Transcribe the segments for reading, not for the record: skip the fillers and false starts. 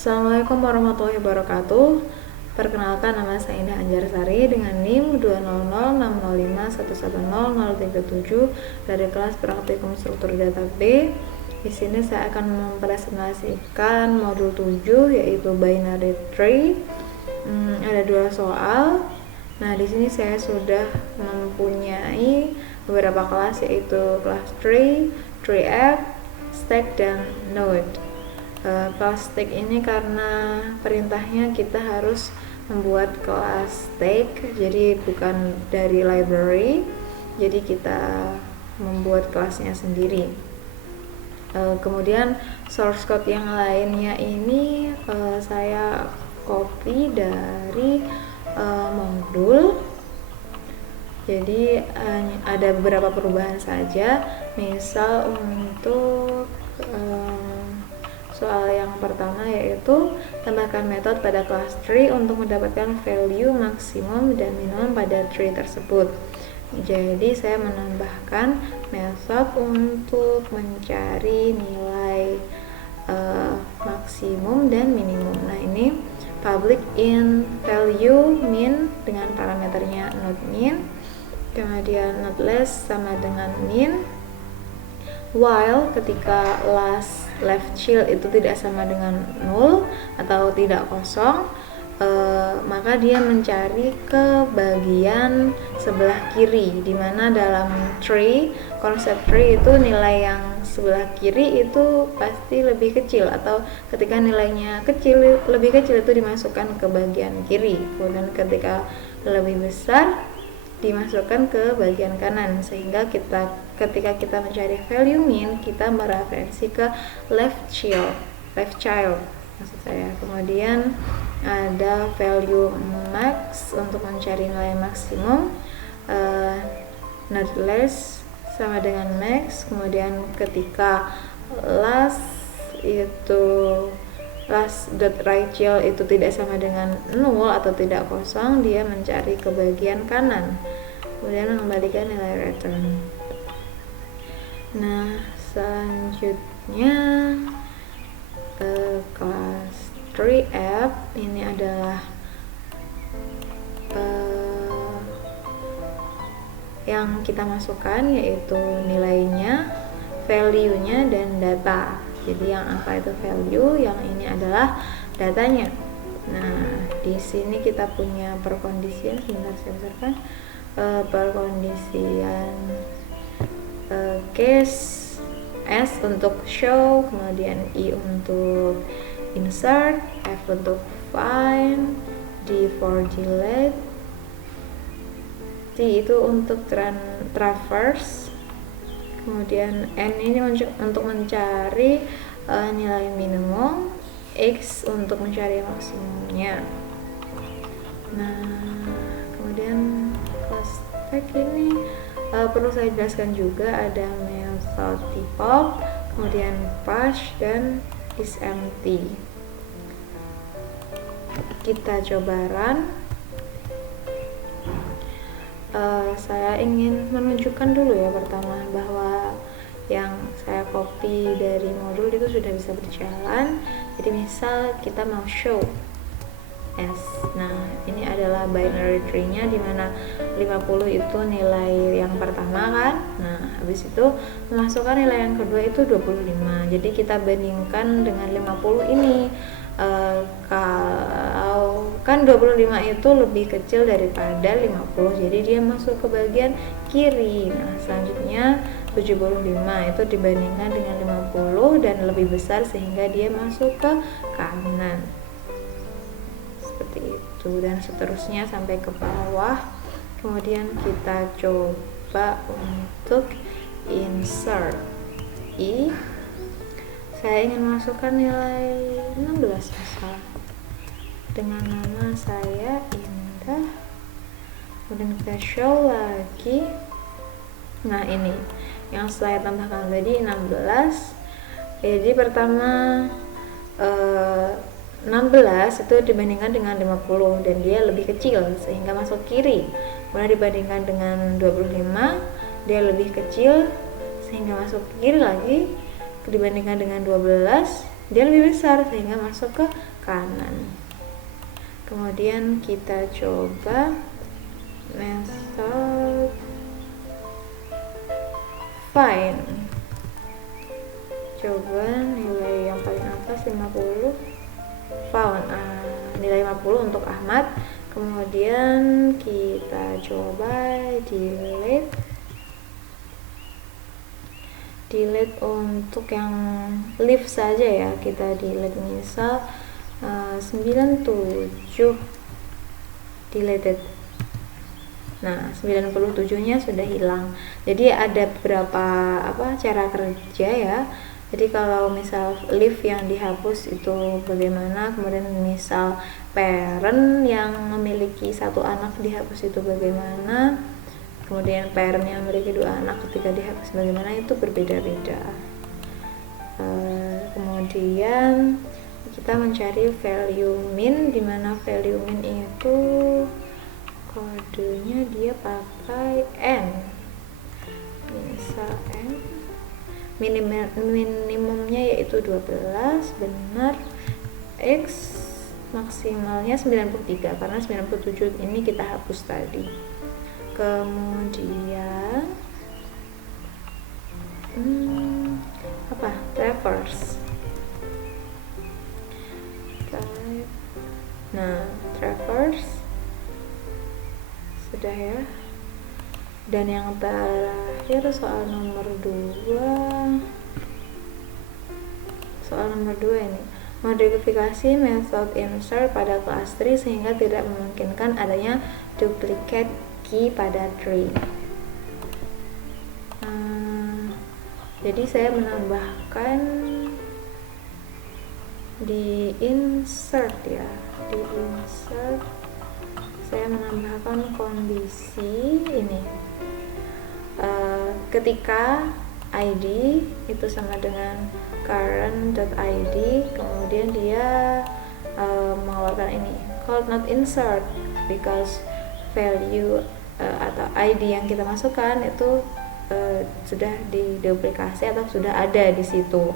Assalamualaikum warahmatullahi wabarakatuh. Perkenalkan, nama saya Indah Anjarsari dengan NIM 20060511037 dari kelas Praktikum Struktur Data B. Di sini saya akan mempresentasikan modul 7 yaitu binary tree. Ada 2 soal. Nah, di sini saya sudah mempunyai beberapa kelas yaitu kelas tree, tree app, stack, dan node. Kelas stack ini karena perintahnya kita harus membuat kelas stack, jadi bukan dari library, jadi kita membuat kelasnya sendiri. Kemudian source code yang lainnya ini saya copy dari modul, jadi ada beberapa perubahan saja. Misal untuk soal yang pertama yaitu tambahkan metode pada kelas tree untuk mendapatkan value maksimum dan minimum pada tree tersebut. Jadi saya menambahkan metode untuk mencari nilai maksimum dan minimum. Nah, ini public in value min dengan parameternya not min, kemudian not less sama dengan min, while ketika left child itu tidak sama dengan null atau tidak kosong, maka dia mencari ke bagian sebelah kiri, dimana dalam tree, konsep tree itu nilai yang sebelah kiri itu pasti lebih kecil, atau ketika nilainya lebih kecil itu dimasukkan ke bagian kiri, dan ketika lebih besar dimasukkan ke bagian kanan, sehingga ketika kita mencari value min, kita mereferensi ke left child maksud saya. Kemudian ada value max untuk mencari nilai maksimum, not less sama dengan max. Kemudian ketika last dot right child itu tidak sama dengan null atau tidak kosong, dia mencari ke bagian kanan, kemudian mengembalikan nilai return. Nah, selanjutnya kelas tree app ini adalah yang kita masukkan yaitu nilainya, value-nya, dan data. Jadi yang angka itu value, yang ini adalah datanya. Nah, di sini kita punya perkondisian, sebentar saya besarkan. Perkondisian case S untuk show, kemudian I untuk insert, F untuk find, D for delete, T itu untuk traverse, kemudian N ini untuk mencari nilai minimum, X untuk mencari maksimumnya. Nah, kemudian kelas stack ini perlu saya jelaskan juga, ada method default, kemudian push, dan is empty. Kita coba run. Saya ingin menunjukkan dulu ya pertama bahwa yang saya copy dari modul itu sudah bisa berjalan. Jadi misal kita mau show S. Nah, ini adalah binary tree-nya, dimana 50 itu nilai yang pertama kan. Nah, habis itu memasukkan nilai yang kedua itu 25. Jadi kita bandingkan dengan 50 ini. Kalau kan 25 itu lebih kecil daripada 50, jadi dia masuk ke bagian kiri. Nah, selanjutnya 75 itu dibandingkan dengan 50 dan lebih besar, sehingga dia masuk ke kanan. Seperti itu, dan seterusnya sampai ke bawah. Kemudian kita coba untuk insert I. Saya ingin masukkan nilai 16 misal, dengan nama saya Indah. Kemudian kita show lagi. Nah, ini yang saya tambahkan tadi 16. Jadi pertama 16 itu dibandingkan dengan 50 dan dia lebih kecil sehingga masuk kiri. Kemudian dibandingkan dengan 25, dia lebih kecil sehingga masuk kiri lagi. Dibandingkan dengan 12 dia lebih besar sehingga masuk ke kanan. Kemudian kita coba method find. Coba nilai yang paling atas 50, found, nilai 50 untuk Ahmad. Kemudian kita coba delete untuk yang leave saja ya, kita delete misal 97 deleted. Nah, 97 nya sudah hilang. Jadi ada beberapa cara kerja ya. Jadi kalau misal leave yang dihapus itu bagaimana, kemudian misal parent yang memiliki satu anak dihapus itu bagaimana, kemudian parent yang memiliki 2 anak ketika dihapus bagaimana, itu berbeda-beda. Kemudian kita mencari value min, dimana value min itu kodenya dia pakai n, misal n, minimumnya yaitu 12, benar, x maksimalnya 93 karena 97 ini kita hapus tadi. Kemudian traverse. Nah, traverse sudah ya. Dan yang terakhir soal nomor 2. Soal nomor 2 ini, modifikasi method insert pada kelas tree sehingga tidak memungkinkan adanya duplicate key pada tree. Jadi saya menambahkan di insert ya, di insert saya menambahkan kondisi ini, ketika id itu sama dengan current.id, kemudian dia mengeluarkan ini called not insert because value atau id yang kita masukkan itu sudah diduplikasi atau sudah ada di situ.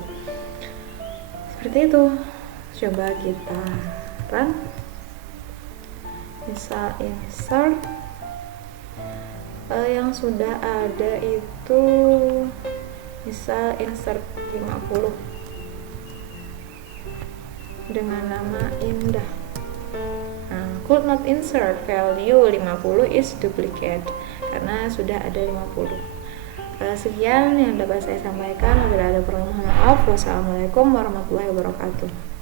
Seperti itu. Coba kita run. Misal insert yang sudah ada itu misal insert 50 dengan nama Indah. Could not insert value 50 is duplicate karena sudah ada 50. Sekian yang dapat saya sampaikan. Bila ada pertanyaan, maaf. Wassalamualaikum warahmatullahi wabarakatuh.